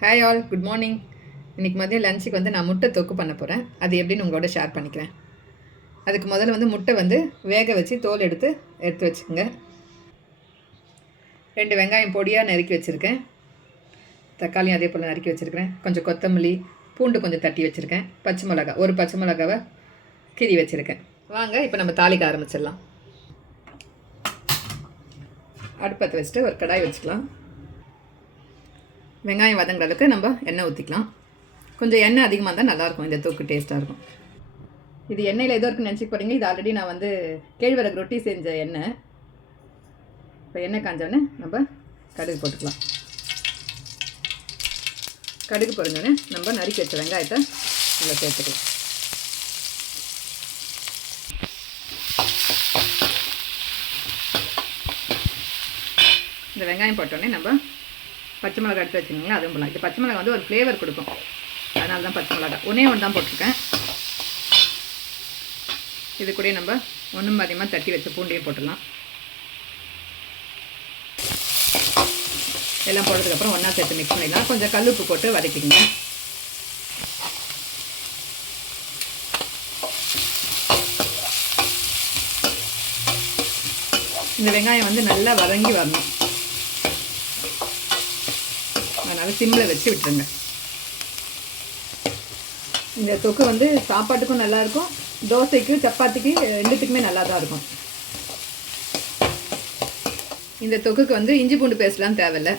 Hi all, good morning. இன்றைக்கி மதியம் லஞ்சுக்கு வந்து நான் முட்டை தொக்கு பண்ண போகிறேன். அது எப்படின்னு உங்களோட ஷேர் பண்ணிக்கிறேன். அதுக்கு முதல்ல வந்து முட்டை வந்து வேக வச்சு தோல் எடுத்து வச்சுக்கோங்க. 2 வெங்காயம் பொடியாக நறுக்கி வச்சுருக்கேன். தக்காளியும் அதே போல் நறுக்கி வச்சுருக்கிறேன். கொஞ்சம் கொத்தமல்லி, பூண்டு கொஞ்சம் தட்டி வச்சுருக்கேன். பச்சை மிளகா, ஒரு பச்சை மிளகாவை கீறி வச்சுருக்கேன். வாங்க இப்போ நம்ம தாளிக்க ஆரம்பிச்சிடலாம். அடுப்பத்தை வச்சுட்டு ஒரு கடாய் வச்சுக்கலாம். வெங்காயம் வதங்குற அளவுக்கு நம்ம எண்ணெய் ஊற்றிக்கலாம். கொஞ்சம் எண்ணெய் அதிகமாக இருந்தால் நல்லாயிருக்கும், இந்த தொக்கு டேஸ்ட்டாக இருக்கும். இது எண்ணெயில் எதோ இருக்குன்னு நினச்சி போகிறீங்க. இது ஆல்ரெடி நான் வந்து கேழ்வரகு ரொட்டி செஞ்ச எண்ணெய். இப்போ எண்ணெய் காஞ்சோடனே நம்ம கடுகு போட்டுக்கலாம். கடுகு பொரிஞ்சோடனே நம்ம நறுக்கி வச்ச வெங்காயத்தை நம்ம சேர்த்துக்கலாம். இந்த வெங்காயம் போட்டோடனே நம்ம பச்சை மிளகா எடுத்து வச்சுக்கோங்களேன், அதுவும் போடலாம். இது பச்சை மிளகா வந்து ஒரு ஃப்ளேவர் கொடுக்கும், அதனால தான் பச்சை மிளகா ஒன்று தான் போட்டிருக்கேன். இது கூட நம்ம ஒன்றும் அதிகமாக தட்டி வச்ச பூண்டையும் போட்டுடலாம். எல்லாம் போட்டதுக்கப்புறம் ஒன்றா சேர்த்து மிக்ஸ் பண்ணிடலாம். கொஞ்சம் கல்லுப்பு போட்டு வதக்கிக்கங்க. இந்த வெங்காயம் வந்து நல்லா வதங்கி வரணும், அதனால் சிம்மில் வச்சு விட்டுருங்க. இந்த தொக்கு வந்து சாப்பாட்டுக்கும் நல்லாயிருக்கும், தோசைக்கு சப்பாத்திக்கு ரெண்டுத்துக்குமே நல்லா தான் இருக்கும். இந்த தொக்குக்கு வந்து இஞ்சி பூண்டு பேஸ்ட்லாம் தேவையில்லை,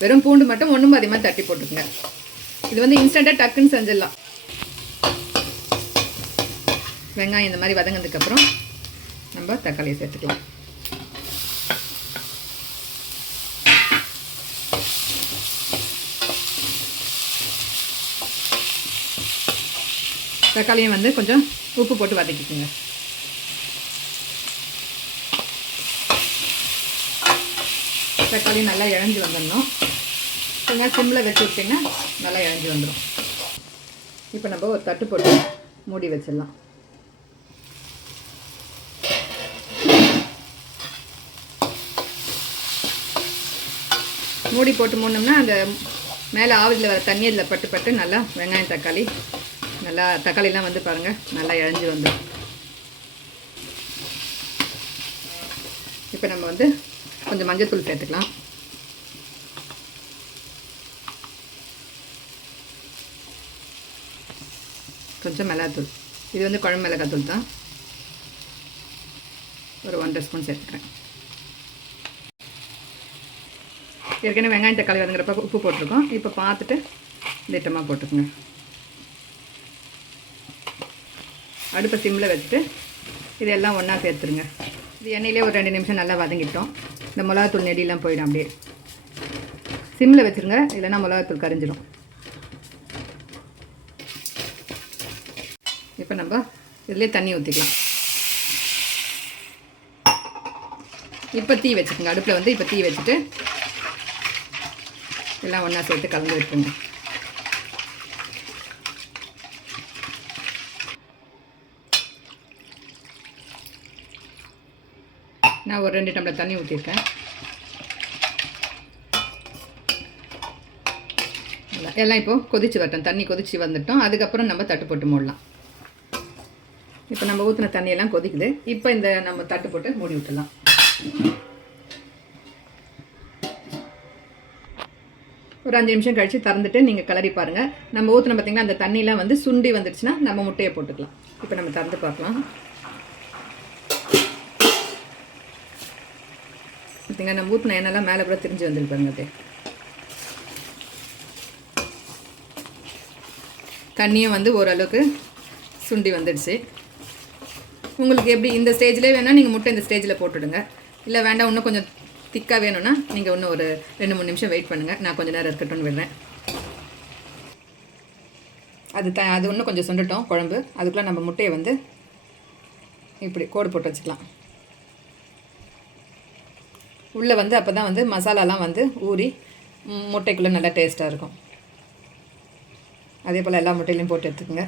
வெறும் பூண்டு மட்டும் ஒன்றும் அதிகமாக தட்டி போட்டுக்குங்க. இது வந்து இன்ஸ்டண்ட்டாக டக்குன்னு செஞ்சிடலாம். வெங்காயம் இந்த மாதிரி வதங்கினதுக்கப்புறம் நம்ம தக்காளியை சேர்த்துக்கலாம். தக்காளியும் வந்து கொஞ்சம் உப்பு போட்டு வதக்கிக்குங்க. தக்காளியும் நல்லா இழஞ்சி வந்துடணும். கொஞ்சம் சிம்மில் வச்சு விட்டிங்கன்னா நல்லா இழஞ்சி வந்துடும். இப்போ நம்ம ஒரு தட்டு போட்டு மூடி வச்சிடலாம். மூடி போட்டு மூடினோம்னா அந்த மேலே ஆவியில் வர தண்ணி இதில் பட்டு பட்டு நல்லா வெங்காயம் தக்காளி நல்லா தக்காளிலாம் வந்து பாருங்கள் நல்லா இழஞ்சி வந்துடும். இப்போ நம்ம வந்து கொஞ்சம் மஞ்சள்தூள் சேர்த்துக்கலாம். கொஞ்சம் மிளகாத்தூள், இது வந்து குழம்பு மிளகாத்தூள் தான், ஒரு 1.5 ஸ்பூன் சேர்த்துக்கிறேன். ஏற்கனவே வெங்காயம் தக்காளி வதங்குறப்ப உப்பு போட்டிருக்கோம். இப்போ பார்த்துட்டு திட்டமாக போட்டுக்கோங்க. அடுப்பை சிம்மில் வச்சுட்டு இதெல்லாம் ஒன்றா சேர்த்துருங்க. இது எண்ணெயிலே ஒரு 2 நிமிஷம் நல்லா வதங்கிட்டோம். இந்த மிளகாத்தூள் நெடியெல்லாம் போயிடும். அப்படியே சிம்மில் வச்சுருங்க, இல்லைன்னா மிளகாத்தூள் கரிஞ்சிடும். இப்போ நம்ம இதிலே தண்ணி ஊற்றிக்கலாம். இப்போ தீ வச்சுக்கோங்க. அடுப்பில் வந்து இப்போ தீ வச்சுட்டு எல்லாம் ஒன்றா சேர்த்து கலந்து விட்டுருங்க. நான் ஒரு 2 டம்ளர் தண்ணி ஊற்றிருக்கேன். எல்லாம் இப்போது கொதித்து வரட்டும். தண்ணி கொதித்து வந்துட்டோம். அதுக்கப்புறம் நம்ம தட்டு போட்டு மூடலாம். இப்போ நம்ம ஊற்றின தண்ணியெல்லாம் கொதிக்குது. இப்போ இந்த நம்ம தட்டு போட்டு மூடி விட்டுடலாம். ஒரு 5 நிமிஷம் கழித்து திறந்துட்டு நீங்கள் கிளறி பாருங்கள். நம்ம ஊற்றின பார்த்திங்கன்னா அந்த தண்ணியெலாம் வந்து சுண்டி வந்துடுச்சுன்னா நம்ம முட்டையை போட்டுக்கலாம். இப்போ நம்ம திறந்து பார்க்கலாம். பார்த்திங்கன்னா நம்ம ஊற்றின எண்ணெய்லாம் மேலே கூட திரிஞ்சு வந்துருப்பாங்க. அது தண்ணியும் வந்து ஓரளவுக்கு சுண்டி வந்துடுச்சு. உங்களுக்கு எப்படி இந்த ஸ்டேஜ்லேயே வேணால் நீங்கள் முட்டை இந்த ஸ்டேஜில் போட்டுடுங்க. இல்லை வேண்டாம் இன்னும் கொஞ்சம் திக்காக வேணும்னா நீங்கள் இன்னும் ஒரு 2-3 நிமிஷம் வெயிட் பண்ணுங்கள். நான் கொஞ்சம் நேரம் இருக்கட்டும்னு விடுறேன். அது இன்னும் கொஞ்சம் சுண்டட்டும் குழம்பு. அதுக்குள்ளே நம்ம முட்டையை வந்து இப்படி கோடு போட்டு வச்சுக்கலாம். உள்ளே வந்து அப்போ தான் வந்து மசாலாலாம் வந்து ஊறி முட்டைக்குள்ளே நல்லா டேஸ்ட்டாக இருக்கும். அதே போல் எல்லா முட்டையிலையும் போட்டு எடுத்துக்கோங்க.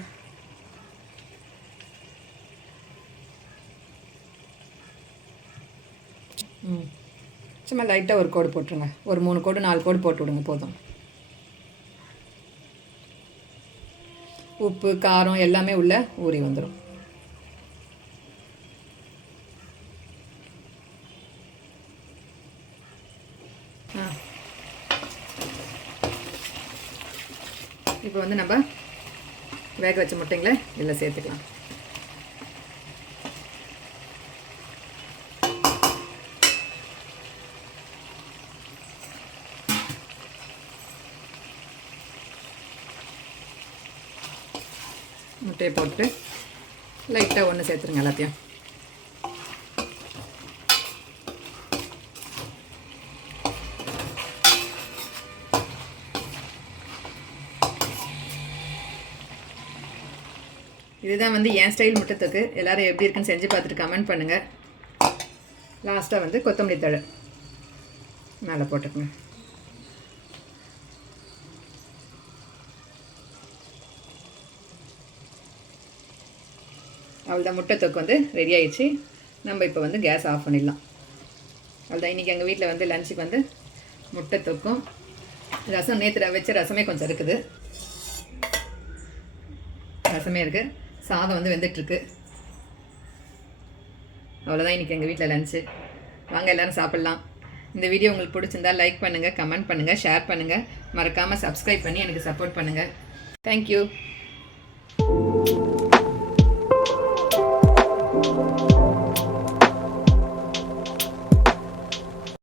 சும்மா லைட்டாக ஒரு கோடு போட்டுருங்க. ஒரு 3 கோடு 4 கோடு போட்டு விடுங்க போதும். உப்பு காரம் எல்லாமே உள்ளே ஊறி வந்துடும். இப்போ வந்து நம்ம வேக வச்ச முட்டைங்களை இதில் சேர்த்துக்கலாம். முட்டையை போட்டு லைட்டாக ஒன்று சேர்த்துருங்க எல்லாத்தையும். இதுதான் வந்து என் ஸ்டைல் முட்டைத்தொக்கு. எல்லோரும் எப்படி இருக்குன்னு செஞ்சு பார்த்துட்டு கமெண்ட் பண்ணுங்கள். லாஸ்ட்டாக வந்து கொத்தமல்லி தழை மேலே போட்டுக்கோங்க. அவ்வளோதான், முட்டைத்தொக்கு வந்து ரெடி ஆயிடுச்சு. நம்ம இப்போ வந்து கேஸ் ஆஃப் பண்ணிடலாம். அவ்வளோதான், இன்றைக்கி எங்கள் வீட்டில் வந்து லஞ்சுக்கு வந்து முட்டைத்தொக்கும் ரசம். நேற்று வச்ச ரசமே கொஞ்சம் இருக்குது, ரசமே இருக்குது. சாதம் வந்து வெந்துட்டுருக்கு. அவ்வளோதான் இன்றைக்கி எங்கள் வீட்டில் லஞ்சு. வாங்க எல்லோரும் சாப்பிட்லாம். இந்த வீடியோ உங்களுக்கு பிடிச்சிருந்தால் லைக் பண்ணுங்கள், கமெண்ட் பண்ணுங்கள், ஷேர் பண்ணுங்கள். மறக்காமல் சப்ஸ்கிரைப் பண்ணி எனக்கு சப்போர்ட் பண்ணுங்கள். தேங்க்யூ.